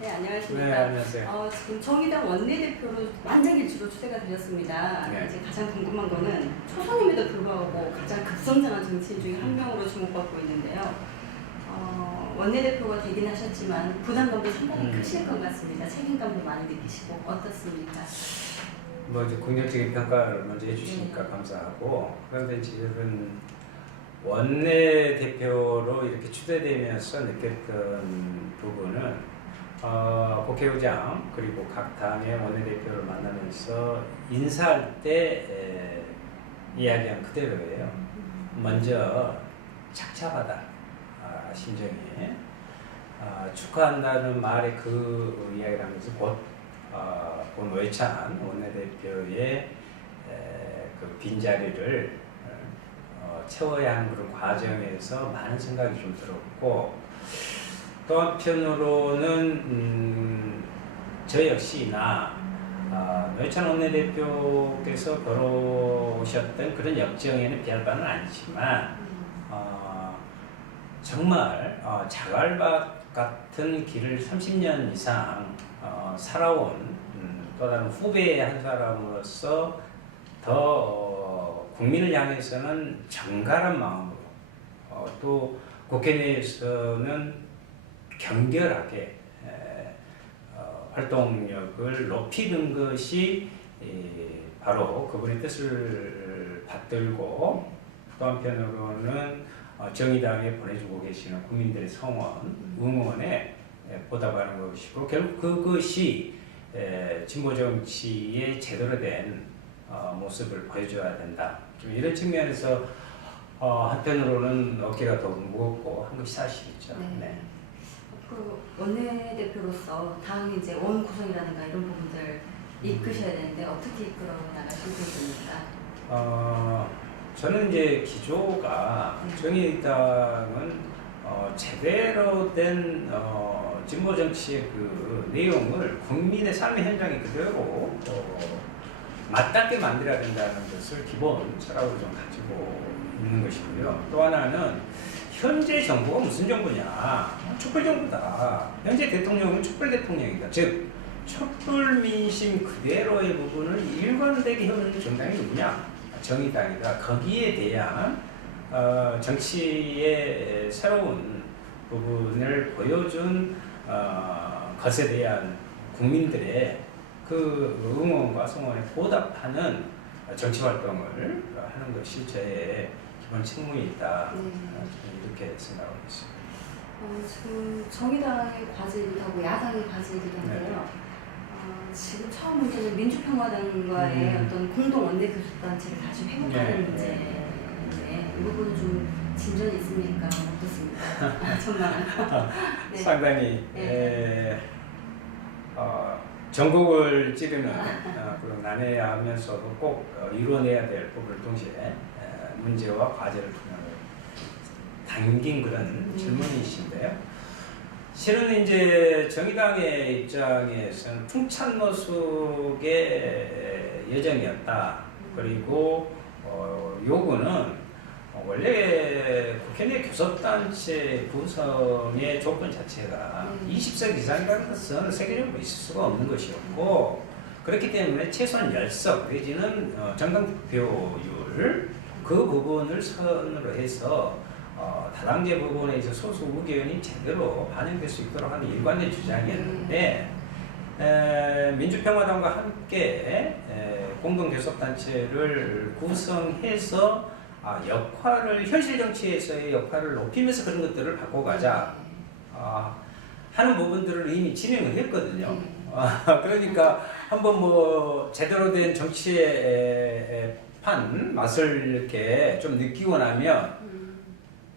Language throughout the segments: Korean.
네, 안녕하십니까. 네, 안녕하세요. 지금 정의당 원내대표로 만장일치로 추대가 되셨습니다. 네. 이제 가장 궁금한 거는 초선임에도 불구하고 가장 급성장한 정치인 중에 한 명으로 주목받고 있는데요. 원내대표가 되긴 하셨지만 부담감도 상당히 크실 것 같습니다. 책임감도 많이 느끼시고 어떻습니까? 뭐 이제 긍정적인 평가를 먼저 해주시니까 감사하고, 그런데 지금 원내대표로 이렇게 추대되면서 느꼈던 부분은 국회의장 그리고 각 당의 원내대표를 만나면서 인사할 때 이야기한 그대로예요. 먼저 착잡하다, 심정이. 축하한다는 말에 그 이야기를 하면서 본 노회찬 원내대표의 그 빈자리를 채워야 하는 그런 과정에서 많은 생각이 좀 들었고, 또 한편으로는 저 역시나 노회찬 원내대표께서 걸어오셨던 그런 역정에는 비할 바는 아니지만 정말 자갈밭 같은 길을 30년 이상 살아온 또 다른 후배의 한 사람으로서 더 국민을 향해서는 정갈한 마음으로 또 국회 내에서는 경결하게 활동력을 높이는 것이 바로 그분의 뜻을 받들고, 또 한편으로는 정의당에 보내주고 계시는 국민들의 성원, 응원에 보답하는 것이고, 결국 그것이 진보 정치의 제대로 된 모습을 보여줘야 된다. 좀 이런 측면에서 한편으로는 어깨가 더 무겁고 한 것이 사실이죠. 네. 앞으로 원내대표로서 당 이제 원 구성이라든가 이런 부분들 이끄셔야 되는데 어떻게 이끌어 나가실 계획입니까? 저는 이제 기조가 정의당은 제대로 된 진보 정치의 그 내용을 국민의 삶의 현장에 그대로 맞닿게 만들어야 된다는 것을 기본 철학으로 좀 가지고 있는 것이고요. 또 하나는 현재 정부가 무슨 정부냐? 촛불 정부다. 현재 대통령은 촛불 대통령이다. 즉 촛불 민심 그대로의 부분을 일관되게 해오는 정당이 누구냐? 정의당이다. 거기에 대한 정치의 새로운 부분을 보여준 것에 대한 국민들의 그 응원과 성원에 보답하는 정치 활동을 하는 것이 저의 기본 책무이다. 이렇게 생각하고 있습니다. 지금 정의당의 과제이기도 하고 야당의 과제이기도 한데요. 지금 처음 문제는 민주평화당과의 어떤 공동 원내교섭단체를 다시 회복하는 문제인데 이 부분은 좀 진전이 있습니까? 어떻습니까? 정말 상당히 전국을 찌르는 그런 난해하면서도 꼭 이루어내야 될 부분을 동시에 문제와 과제를 당긴 그런 질문이신데요. 실은 이제 정의당의 입장에서는 풍찬노숙의 예정이었다. 그리고 요구는 원래 국회 내 교섭단체 구성의 조건 자체가 20석 이상이라는 것은 세계적으로 있을 수가 없는 것이었고, 그렇기 때문에 최소한 10석 내지는 정당 득표율 그 부분을 선으로 해서 다당제 부분에 있어 소수 의견이 제대로 반영될 수 있도록 하는 일관된 주장이었는데, 민주평화당과 함께 공동교섭단체를 구성해서 역할을, 현실 정치에서의 역할을 높이면서 그런 것들을 바꿔가자 하는 부분들을 이미 진행을 했거든요. 그러니까 한번 뭐 제대로 된 정치의 맛을 이렇게 좀 느끼고 나면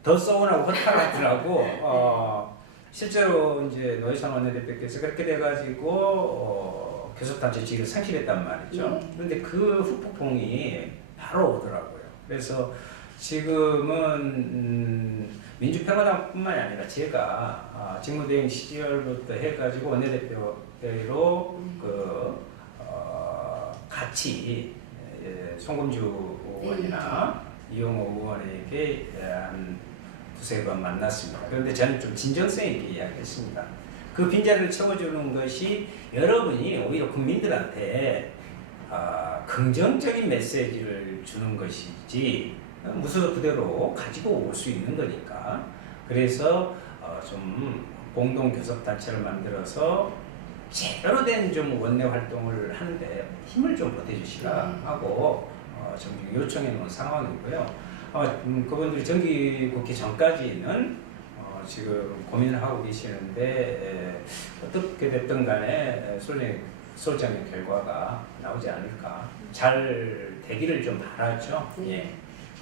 더 서운하고 허탈하더라고. 실제로 이제 노회찬 원내대표께서 그렇게 돼가지고 교섭단체 지위를 상실했단 말이죠. 그런데 그 후폭풍이 바로 오더라고요. 그래서 지금은 민주평화당뿐만이 아니라 제가 직무대행 시절부터 해가지고 원내대표로 같이 송금주 의원이나 이용호 의원에게 한 두세 번 만났습니다. 그런데 저는 좀 진정성 있게 이야기했습니다. 그 빈자리를 채워주는 것이 여러분이 오히려 국민들한테 긍정적인 메시지를 주는 것이지 무슨 그대로 가지고 올 수 있는 거니까. 그래서 좀 공동 교섭단체를 만들어서 제대로 된 좀 원내 활동을 하는데 힘을 좀 보태주시라 하고 좀 요청해 놓은 상황이고요. 그분들이 정기국회 전까지는 지금 고민을 하고 계시는데 어떻게 됐든 간에 솔직한 결과가 나오지 않을까. 잘 되기를 좀 바라죠. 네. 예.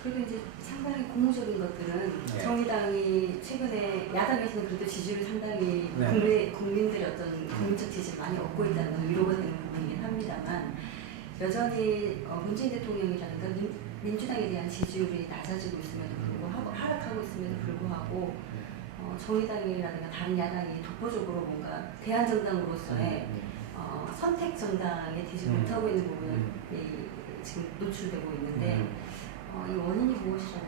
그리고 이제 상당히 고무적인 것들은 네. 정의당이 최근에 야당에서는 그래도 지지율을 상당히 네. 국민들의 어떤 국민적 지지를 많이 얻고 있다는 건 위로가 되는 부분이긴 합니다만 여전히 문재인 대통령이라든가 민주당에 대한 지지율이 낮아지고 있음에도 불구하고 하락하고 있음에도 불구하고 정의당이라든가 다른 야당이 독보적으로 뭔가 대한정당으로서의 선택 정당에 되지 못하고 있는 부분이 지금 노출되고 있는데 이 원인이 무엇이라고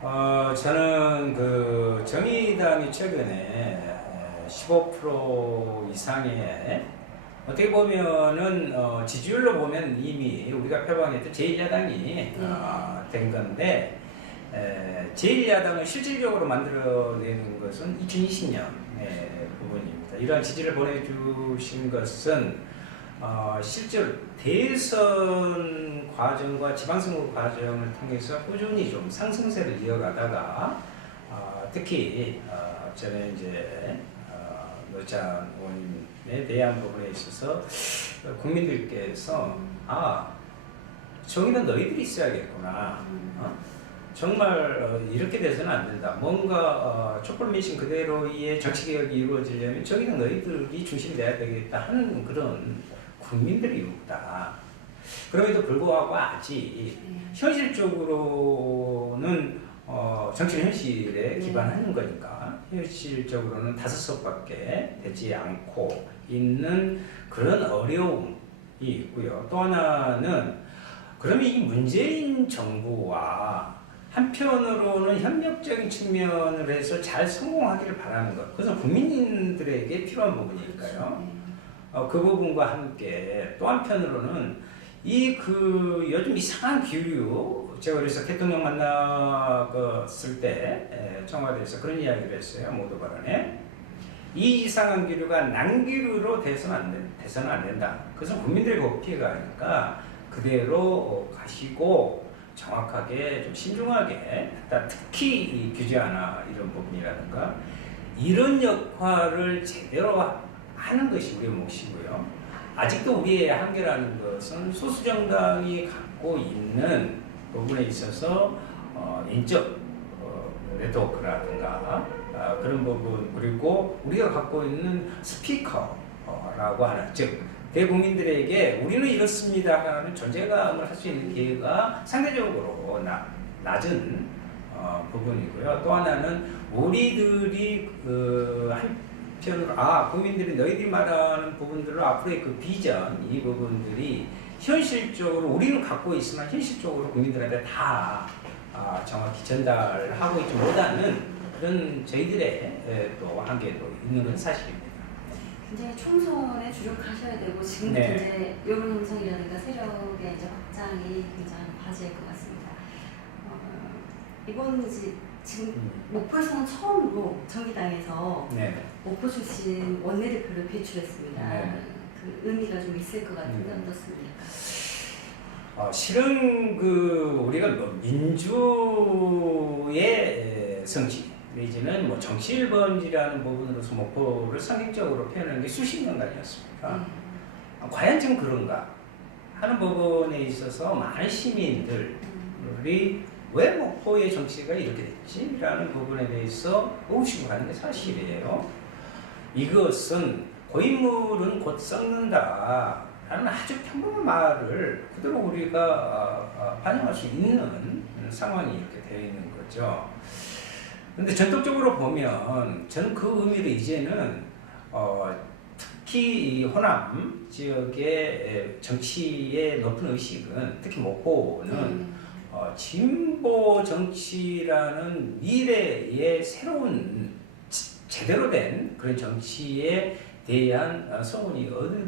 생각하십니까? 저는 그 정의당이 최근에 15% 이상의 어떻게 보면은 지지율로 보면 이미 우리가 표방했던 제1야당이 된 건데 제1야당을 실질적으로 만들어내는 것은 2020년의 부분입니다. 이러한 지지를 보내주신 것은 실제로 대선 과정과 지방선거 과정을 통해서 꾸준히 좀 상승세를 이어가다가 특히 저는 이제 노회찬 의원님에 대한 부분에 있어서 국민들께서 정의는 너희들이 있어야겠구나. 정말 이렇게 돼서는 안 된다. 뭔가 촛불 민심 그대로의 정치개혁이 이루어지려면 정의는 너희들이 중심이 돼야 되겠다 하는 그런 국민들이 있다. 그럼에도 불구하고 아직 현실적으로는 정치 현실에 기반하는 거니까 현실적으로는 5석밖에 되지 않고 있는 그런 어려움이 있고요. 또 하나는 그러면 이 문재인 정부와 한편으로는 협력적인 측면을 해서 잘 성공하기를 바라는 것. 그것은 국민들에게 필요한 부분이니까요. 그 부분과 함께 또 한편으로는 요즘 이상한 기류, 제가 그래서 대통령 만났을 때 청와대에서 그런 이야기를 했어요. 모두 발언에. 이 이상한 기류가 난기류로 돼서는 안 된다. 그것은 국민들의 피해가 아니까 그대로 가시고 정확하게 좀 신중하게 특히 이 규제 하나 이런 부분이라든가 이런 역할을 제대로 하는 것이 우리의 몫이고요. 아직도 우리의 한계라는 것은 소수 정당이 갖고 있는 부분에 있어서 인적 네트워크라든가 그런 부분, 그리고 우리가 갖고 있는 스피커라고 하는, 즉 대국민들에게 우리는 이렇습니다 하는 존재감을 할 수 있는 기회가 상대적으로 낮은 부분이고요. 또 하나는 우리들이 한편으로 국민들이 너희들이 말하는 부분들을 앞으로의 그 비전, 이 부분들이 현실적으로 우리는 갖고 있으나 현실적으로 국민들한테 다 정확히 전달하고 있지 못하는 그런 저희들의 또 한계도 있는 건 사실입니다. 굉장히 총선에 주력하셔야 되고 지금부터 이제 여론 형성이라든가 세력의 이제 확장이 굉장히 과제일 것 같습니다. 이번 이제 지금 목포에서는 처음으로 정의당에서 목포 출신 원내대표를 배출했습니다. 그 의미가 좀 있을 것 같은데 어떻습니까? 실은 우리가 민주의 성지 내지는 정치 1번지라는 부분으로서 목포를 상징적으로 표현하는 게 수십 년간이었습니다. 과연 지금 그런가 하는 부분에 있어서 많은 시민들이 왜 목포의 정치가 이렇게 됐지? 라는 부분에 대해서 의구심을 갖는 게 사실이에요. 이것은 고인물은 곧 썩는다 라는 아주 평범한 말을 그대로 우리가 반영할 수 있는 상황이 이렇게 되어 있는 거죠. 근데 전통적으로 보면 저는 그 의미를 이제는 특히 이 호남 지역의 정치의 높은 의식은 특히 목포는 진보 정치라는 미래의 새로운 제대로 된 그런 정치에 대한 소문이 어느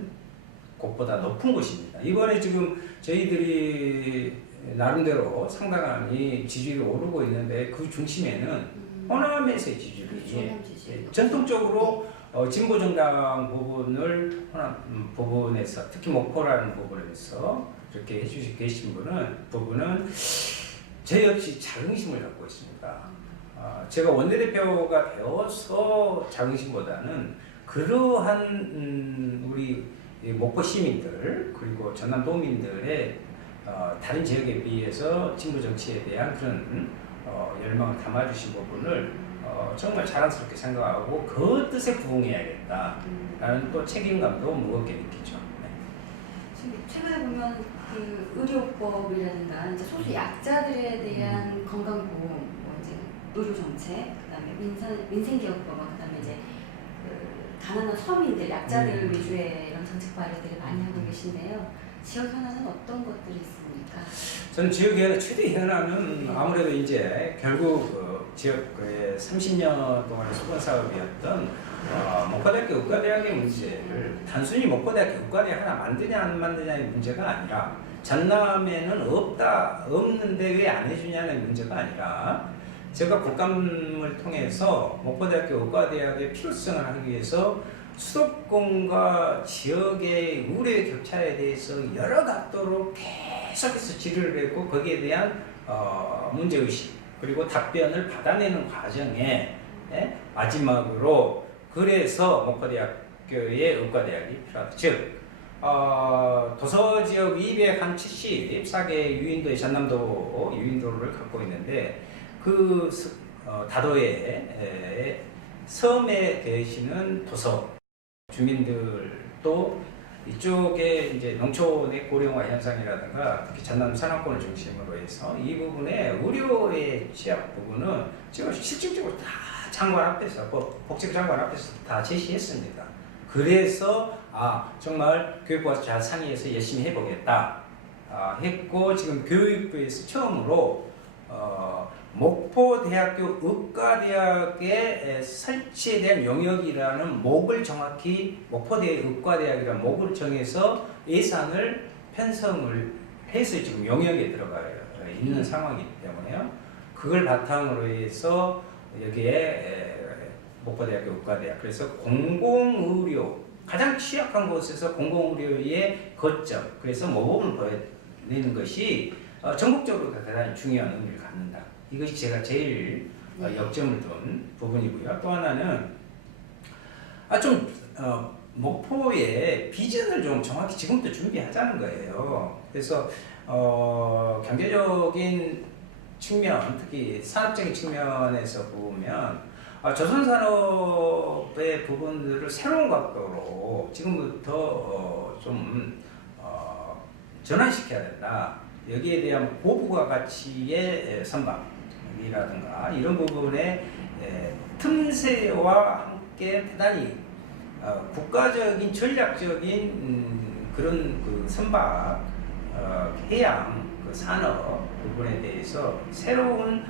곳보다 높은 곳입니다. 이번에 지금 저희들이 나름대로 상당히 지지율이 오르고 있는데 그 중심에는 호남에서의 지지율이 호남 지지율. 전통적으로 진보 정당 부분을 호남 부분에서 특히 목포라는 부분에서 이렇게 해주시 계신 부분은 저 역시 자긍심을 갖고 있습니다. 제가 원내대표가 되어서 자긍심보다는 그러한 우리 목포 시민들 그리고 전남 도민들의 다른 지역에 비해서 진보 정치에 대한 그런 열망을 담아주신 부분을 정말 자랑스럽게 생각하고 그 뜻에 부응해야겠다라는 또 책임감도 무겁게 느끼죠. 네. 지금 최근에 보면 그 의료법이라든가 이제 소수 약자들에 대한 건강보험, 뭐 이제 의료 정책, 그다음에 민생기업법, 그다음에 이제 그 가난한 서민들, 약자들 위주의 이런 정책 발의들을 많이 하고 계신데요. 지역 현안은 어떤 것들이 있습니까? 저는 지역의 최대 현안은 아무래도 이제 결국 지역의 30년 동안의 수건 사업이었던 목포대학교 의과대학의 문제를 단순히 목포대학교 의과대학 하나 만드냐 안 만드냐의 문제가 아니라 전남에는 없는데 왜 안 해주냐는 문제가 아니라 제가 국감을 통해서 목포대학교 의과대학의 필요성을 하기 위해서 수도권과 지역의 우려의 격차에 대해서 여러 각도로 계속해서 질의를 했고 거기에 대한 문제의식 그리고 답변을 받아내는 과정에 마지막으로 그래서 목포대학교의 의과대학이 필요하다. 즉 도서지역 274개 유인도의 전남도 유인도를 갖고 있는데 그 다도의 섬에 계시는 도서 주민들도 이쪽에 이제 농촌의 고령화 현상이라든가 특히 전남 산악권을 중심으로 해서 이 부분에 의료의 취약 부분은 지금 실질적으로 다 장관 앞에서 복지장관 앞에서 다 제시했습니다. 그래서 정말 교육부와 잘 상의해서 열심히 해보겠다 했고 지금 교육부에서 처음으로 목포대학교 의과대학의 설치에 대한 영역이라는 목을 정확히 목포대 의과대학이라는 목을 정해서 예산을 편성을 해서 지금 영역에 들어가 있는 상황이기 때문에요. 그걸 바탕으로 해서 여기에 목포대학교 의과대학 그래서 공공의료 가장 취약한 곳에서 공공의료의 거점 그래서 모범을 보여내는 것이 전국적으로 대단히 중요한 의미를 갖는다. 이것이 제가 제일 역점을 둔 부분이고요. 또 하나는 목포의 비전을 좀 정확히 지금부터 준비하자는 거예요. 그래서 경제적인 측면, 특히 산업적인 측면에서 보면 조선산업의 부분들을 새로운 각도로 지금부터 좀 전환시켜야 된다. 여기에 대한 고부가 가치의 선박이라든가 이런 부분에 틈새와 함께 대단히 국가적인 전략적인 그런 그 선박 해양 그 산업 부분에 대해서 새로운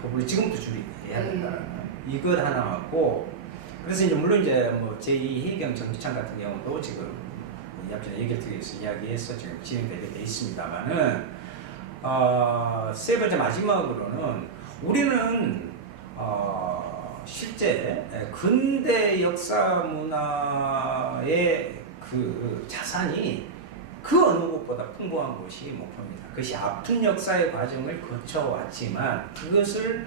부분을 지금부터 준비해야 된다는 이것 하나 같고 그래서 이제 물론 이제 뭐 제2 해경 정비창 같은 경우도 지금 앞전에 얘기를 통해서 이야기해서 지금 진행되게 돼 있습니다만은 세 번째 마지막으로는 우리는 실제 근대 역사 문화의 그 자산이 그 어느 곳보다 풍부한 곳이 목포입니다. 그것이 아픈 역사의 과정을 거쳐왔지만 그것을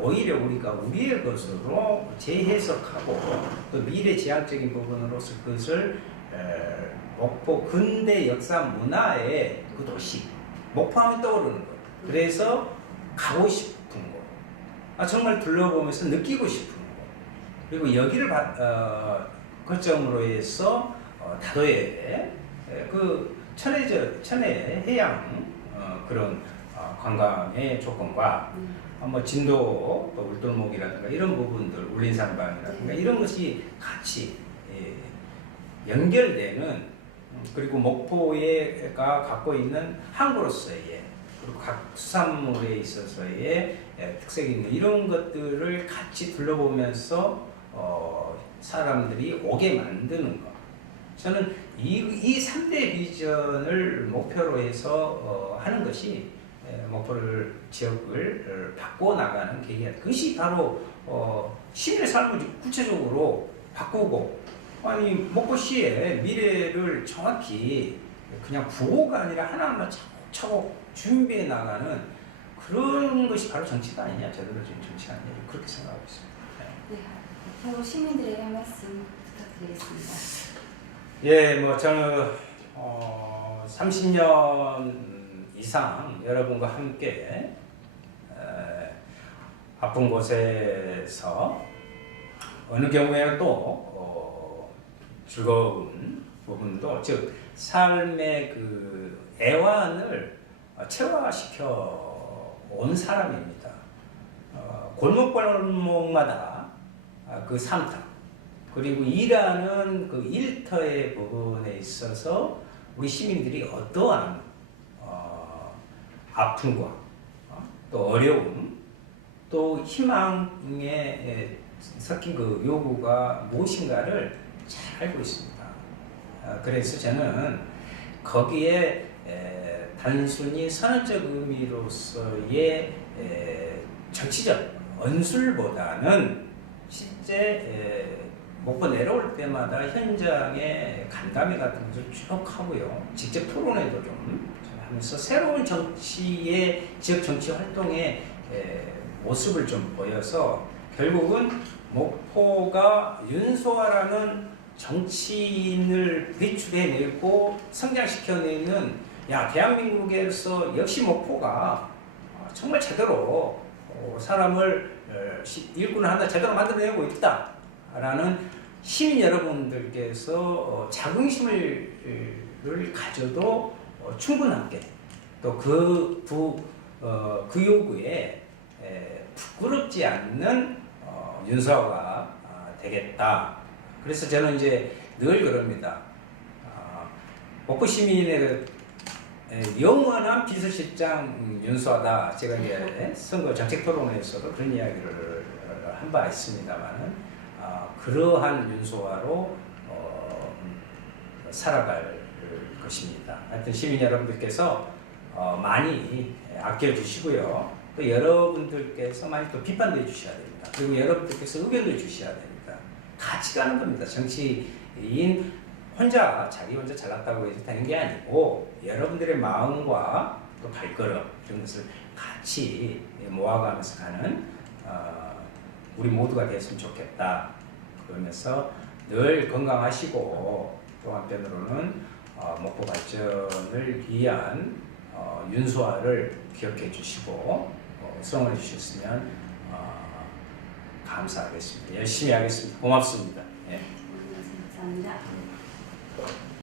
오히려 우리가 우리의 것으로 재해석하고 또 미래지향적인 부분으로서 그것을 목포 근대 역사 문화의 그 도시 목포하면 떠오르는 것 그래서 가고 싶은 곳 정말 둘러보면서 느끼고 싶은 곳 그리고 여기를 거점으로 해서 다도에 그 천혜 해양 그런 관광의 조건과 뭐 진도 또 울돌목이라든가 이런 부분들 울린산방이라든가 이런 것이 같이 연결되는 그리고 목포가 갖고 있는 항구로서의 그리고 각 수산물에 있어서의 특색이 있는 이런 것들을 같이 둘러보면서 사람들이 오게 만드는 것. 저는 이 3대 비전을 목표로 해서 하는 것이 목표를 지역을 바꿔 나가는 계기가 그것이 바로 시민의 삶을 구체적으로 바꾸고 아니 목포시의 미래를 정확히 그냥 부호가 아니라 하나하나 차곡차곡 준비해 나가는 그런 것이 바로 정치가 아니냐 제대로 된 정치가 아니냐 그렇게 생각하고 있습니다. 네, 바로 시민들에게 한 말씀 부탁드리겠습니다. 예, 뭐 저는 30년 이상 여러분과 함께 아픈 곳에서 어느 경우에도 즐거운 부분도 즉 삶의 그 애환을 체화시켜 온 사람입니다. 골목골목마다 그 삶터 그리고 일하는 그 일터의 부분에 있어서 우리 시민들이 어떠한 아픔과 또 어려움 또 희망에 섞인 그 요구가 무엇인가를 잘 알고 있습니다. 그래서 저는 거기에 단순히 선언적 의미로서의 정치적 언술보다는 실제 목포 내려올 때마다 현장에 간담회 같은 것을 쭉 하고요. 직접 토론회도 좀 하면서 새로운 정치의 지역 정치 활동의 모습을 좀 보여서 결국은 목포가 윤소아라는 정치인을 배출해내고 성장시켜내는 대한민국에서 역시 목포가 정말 제대로 사람을 일꾼을 하나 제대로 만들어내고 있다라는 시민 여러분들께서 자긍심을 가져도 충분하게 또 그 요구에 부끄럽지 않는 윤서가 되겠다. 그래서 저는 이제 늘 그럽니다. 목포 시민의 영원한 비서실장 윤서다. 제가 이제 선거 정책 토론회에서도 그런 이야기를 한 바 있습니다만은 그러한 윤소화로 살아갈 것입니다. 하여튼 시민 여러분들께서 많이 아껴주시고요. 또 여러분들께서 많이 또 비판도 해주셔야 됩니다. 그리고 여러분들께서 의견도 주셔야 됩니다. 같이 가는 겁니다. 정치인 자기 혼자 잘났다고 해서 되는 게 아니고 여러분들의 마음과 또 발걸음 이런 것을 같이 모아가면서 가는 우리 모두가 됐으면 좋겠다. 그러면서 늘 건강하시고 또 한편으로는 목포 발전을 위한 윤소아를 기억해 주시고 수용해 주셨으면 감사하겠습니다. 열심히 하겠습니다. 고맙습니다. 예. 감사합니다.